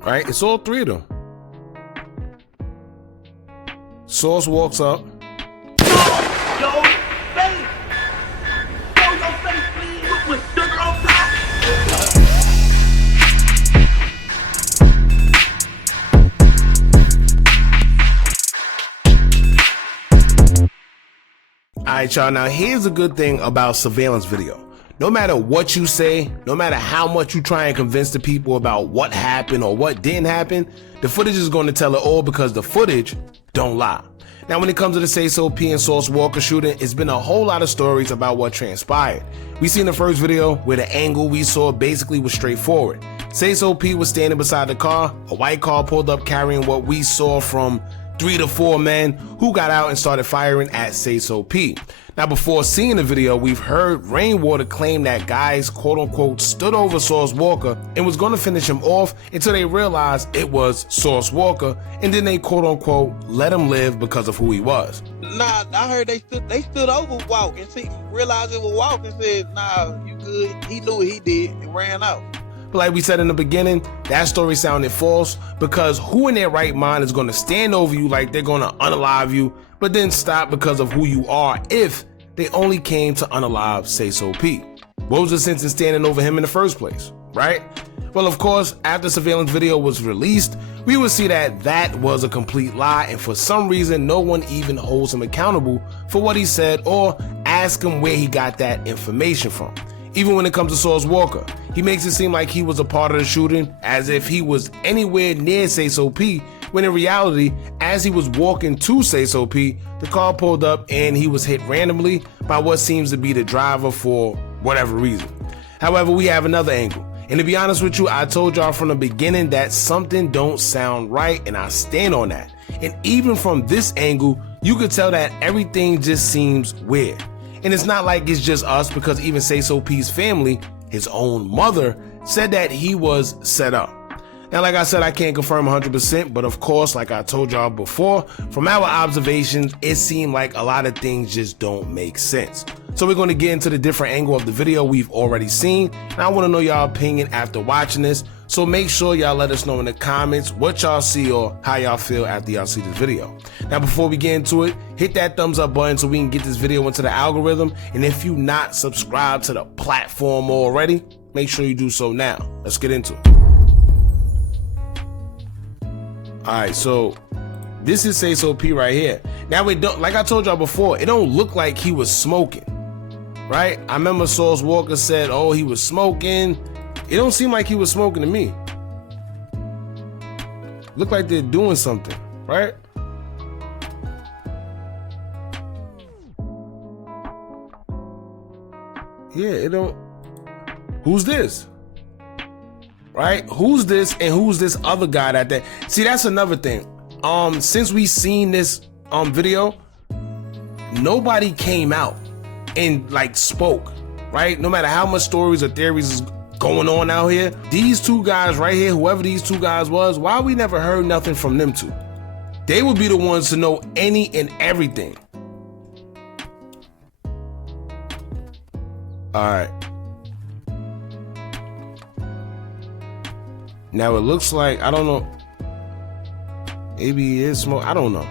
right? It's all three of them. Sauce walks up. Yo, face! Yo, your face, please! With sugar on top! Alright, y'all, now here's a good thing about surveillance video. No matter what you say, no matter how much you try and convince the people about what happened or what didn't happen, the footage is going to tell it all because the footage don't lie. Now, when it comes to the Sayso P and Sauce Walka shooting, it's been a whole lot of stories about what transpired. We seen the first video where the angle we saw basically was straightforward. Sayso P was standing beside the car, a white car pulled up carrying what we saw from 3 to 4 men who got out and started firing at Sayso P. Now, before seeing the video, we've heard Rainwater claim that guys quote-unquote stood over Sauce Walka and was going to finish him off until they realized it was Sauce Walka, and then they quote-unquote let him live because of who he was. Nah, I heard they stood over Walk and realized it was Walk and said, nah, you good. He knew what he did and ran out. But like we said in the beginning, that story sounded false because who in their right mind is going to stand over you like they're going to unalive you, but then stop because of who you are if they only came to unalive Sayso P? What was the sense in standing over him in the first place, right? Well, of course, after surveillance video was released, we would see that that was a complete lie, and for some reason, no one even holds him accountable for what he said or ask him where he got that information from. Even when it comes to Sauce Walka, he makes it seem like he was a part of the shooting as if he was anywhere near Sayso P, when in reality, as he was walking to Sayso P, the car pulled up and he was hit randomly by what seems to be the driver for whatever reason. However, we have another angle. And to be honest with you, I told y'all from the beginning that something don't sound right, and I stand on that. And even from this angle, you could tell that everything just seems weird. And it's not like it's just us, because even Sayso P's family, his own mother, said that he was set up. Now, like I said, I can't confirm 100%, but of course, like I told y'all before, from our observations, it seemed like a lot of things just don't make sense. So we're going to get into the different angle of the video we've already seen, and I want to know y'all opinion after watching this. So make sure y'all let us know in the comments what y'all see or how y'all feel after y'all see this video. Now, before we get into it, hit that thumbs up button so we can get this video into the algorithm. And if you not subscribed to the platform already, make sure you do so now. Let's get into it. All right, so this is Sayso P right here. Now, it don't, like I told y'all before, it don't look like he was smoking, right? I remember Sauce Walka said, oh, he was smoking. It don't seem like he was smoking to me. Look like they're doing something, right? Yeah, it don't. Who's this? Right? Who's this and who's this other guy that see, that's another thing. Since we seen this video, nobody came out and like spoke, right? No matter how much stories or theories is going on out here, these two guys right here, whoever these two guys was, why we never heard nothing from them two? They would be the ones to know any and everything. All right. Now it looks like, I don't know, maybe he is smoke, I don't know.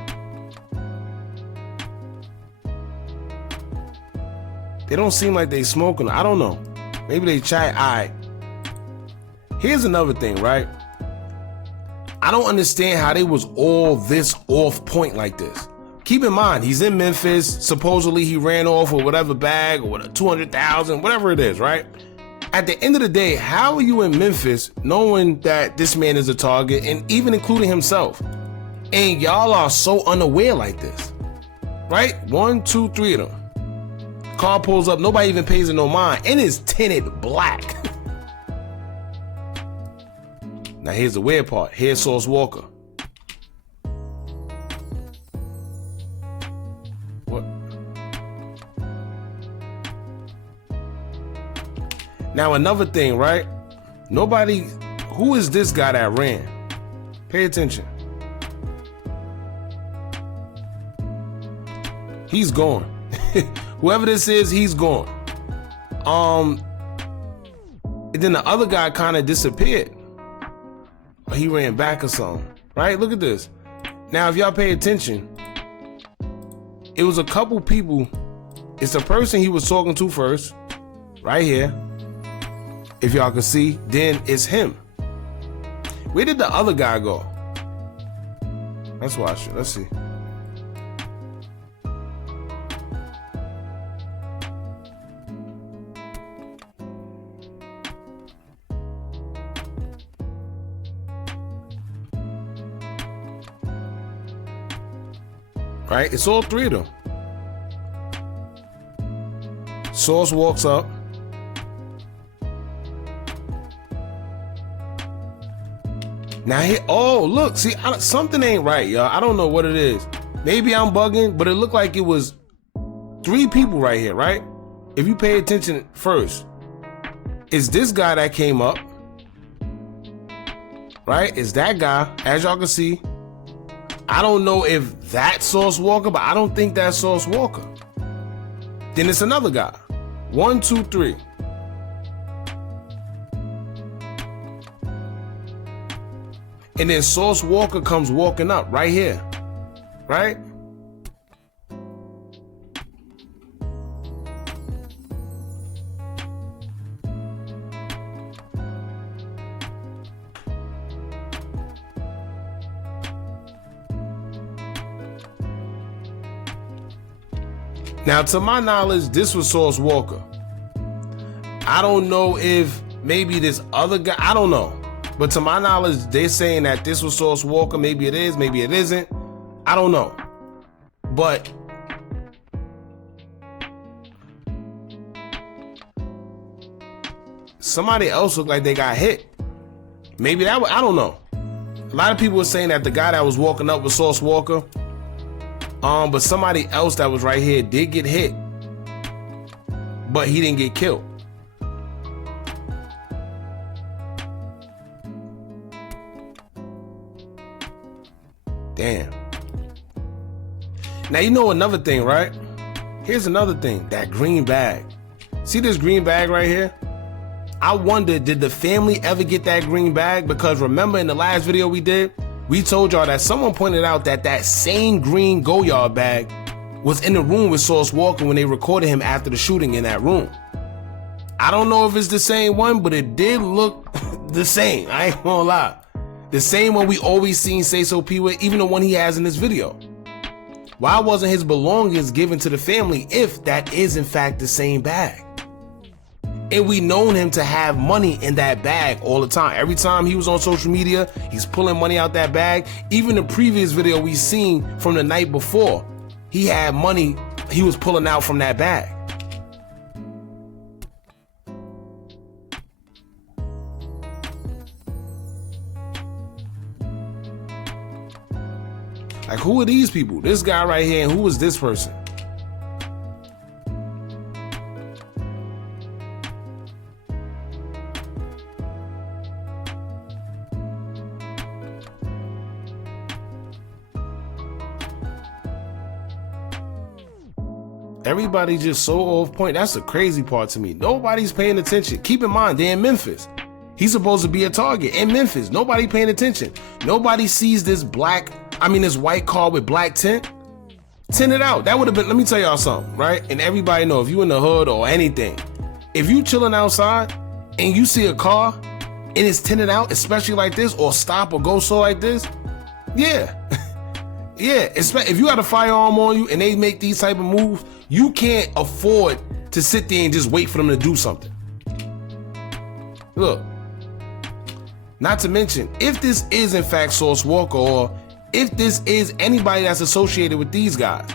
They don't seem like they smoking, I don't know. Maybe they chat. All right. Here's another thing, right? I don't understand how they was all this off point like this. Keep in mind, he's in Memphis. Supposedly he ran off with whatever bag or 200,000, whatever it is, right? At the end of the day, how are you in Memphis knowing that this man is a target, and even including himself? And y'all are so unaware like this, right? 1, 2, 3 of them. Car pulls up, nobody even pays it no mind, and it's tinted black. Now here's the weird part. Here's Sauce Walka. What? Now another thing, right? Nobody, who is this guy that ran? Pay attention. He's gone. Whoever this is, he's gone. And then the other guy kind of disappeared. Or he ran back or something, right? Look at this. Now, if y'all pay attention, it was a couple people. It's the person he was talking to first, right here. If y'all can see, then it's him. Where did the other guy go? Let's watch it. Let's see. Right? It's all three of them. Sauce walks up. Now here, oh look, see, something ain't right, y'all. I don't know what it is. Maybe I'm bugging, but it looked like it was three people right here, right? If you pay attention first, it's this guy that came up, right? It's that guy, as y'all can see. I don't know if that's Sauce Walka, but I don't think that's Sauce Walka. Then it's another guy. 1, 2, 3. And then Sauce Walka comes walking up right here, right? Now, to my knowledge, this was Sauce Walka. I don't know if maybe this other guy, I don't know. But to my knowledge, they're saying that this was Sauce Walka. Maybe it is, maybe it isn't. I don't know. But somebody else looked like they got hit. Maybe that was, I don't know. A lot of people were saying that the guy that was walking up was Sauce Walka. But somebody else that was right here did get hit, but he didn't get killed. Damn. Now, you know another thing, right? Here's another thing, that green bag. See this green bag right here? I wonder, did the family ever get that green bag? Because remember in the last video we did, we told y'all that someone pointed out that that same green Goyard bag was in the room with Sauce Walka when they recorded him after the shooting in that room. I don't know if it's the same one, but it did look the same. I ain't gonna lie. The same one we always seen Sayso P with, even the one he has in this video. Why wasn't his belongings given to the family if that is in fact the same bag? And we known him to have money in that bag all the time. Every time he was on social media, he's pulling money out that bag. Even the previous video we seen from the night before, he had money he was pulling out from that bag. Like, who are these people? This guy right here, and who was this person? Everybody's just so off point. That's the crazy part to me. Nobody's paying attention. Keep in mind, they're in Memphis. He's supposed to be a target in Memphis. Nobody paying attention. Nobody sees this this white car with black tint. Tint it out. That would have been, let me tell y'all something, right? And everybody know, if you in the hood or anything, if you chilling outside and you see a car and it's tinted out, especially like this, or stop or go slow like this, yeah. Yeah, if you got a firearm on you and they make these type of moves, you can't afford to sit there and just wait for them to do something. Look, not to mention, if this is in fact Sauce Walka, or if this is anybody that's associated with these guys,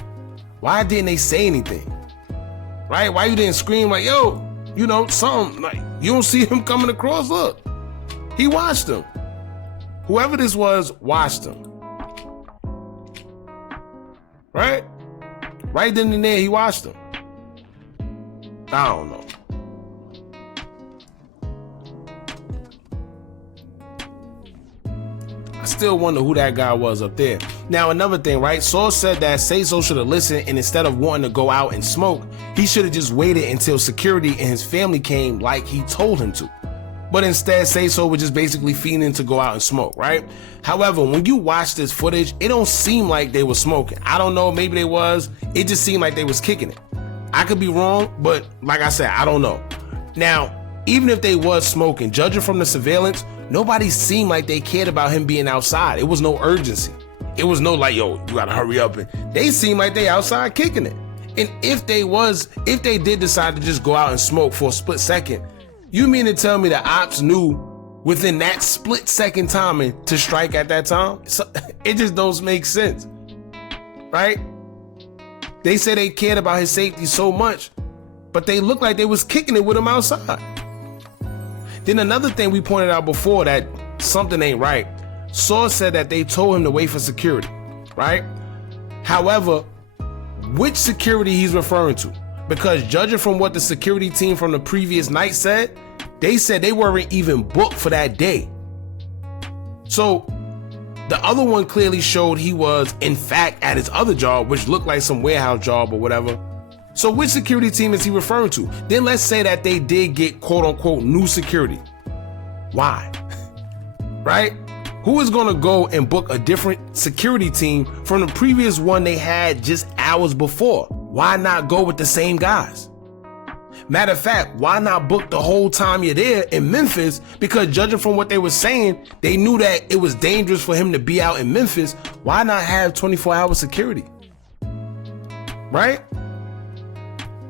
why didn't they say anything? Right? Why you didn't scream like, yo, you know, something, like, you don't see him coming across? Look, he watched him. Whoever this was watched him. Right? Right then and there, he watched him. I don't know. I still wonder who that guy was up there. Now, another thing, right? Sauce said that Sayso should have listened, and instead of wanting to go out and smoke, he should have just waited until security and his family came like he told him to. but instead Sayso was just basically fiending to go out and smoke, right? However, when you watch this footage, it don't seem like they were smoking. I don't know, maybe they was. It just seemed like they was kicking it. I could be wrong, but like I said, I don't know. Now, even if they was smoking, judging from the surveillance, nobody seemed like they cared about him being outside. It was no urgency. It was no like, yo, you gotta hurry up. And they seemed like they outside kicking it. And if they did decide to just go out and smoke for a split second, you mean to tell me the ops knew within that split second timing to strike at that time? So, it just don't make sense, right? They said they cared about his safety so much, but they looked like they was kicking it with him outside. Then another thing we pointed out before that something ain't right. Source said that they told him to wait for security, right? However, which security he's referring to? Because judging from what the security team from the previous night said, they said they weren't even booked for that day. So the other one clearly showed he was in fact at his other job, which looked like some warehouse job or whatever. So which security team is he referring to? Then let's say that they did get quote unquote new security. Why? Right? Who is going to go and book a different security team from the previous one they had just hours before? Why not go with the same guys? Matter of fact, why not book the whole time you're there in Memphis? Because judging from what they were saying, they knew that it was dangerous for him to be out in Memphis. Why not have 24-hour security? Right?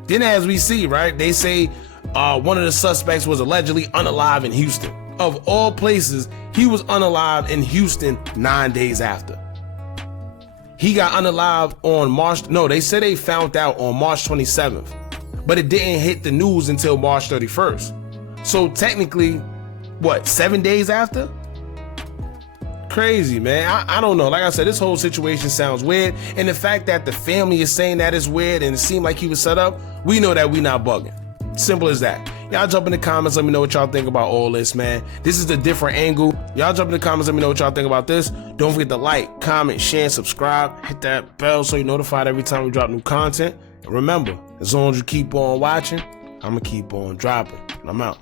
Then as we see, right, they say one of the suspects was allegedly unalive in Houston. Of all places, he was unalive in Houston 9 days after. He got unalive on they said they found out on March 27th, but it didn't hit the news until March 31st. So technically, 7 days after? Crazy, man. I don't know. Like I said, this whole situation sounds weird. And the fact that the family is saying that is weird and it seemed like he was set up, we know that we not bugging. Simple as that. Y'all jump in the comments, let me know what y'all think about all this, man. This is a different angle. Y'all jump in the comments, let me know what y'all think about this. Don't forget to like, comment, share, and subscribe. Hit that bell so you're notified every time we drop new content. And remember, as long as you keep on watching, I'm gonna keep on dropping. I'm out.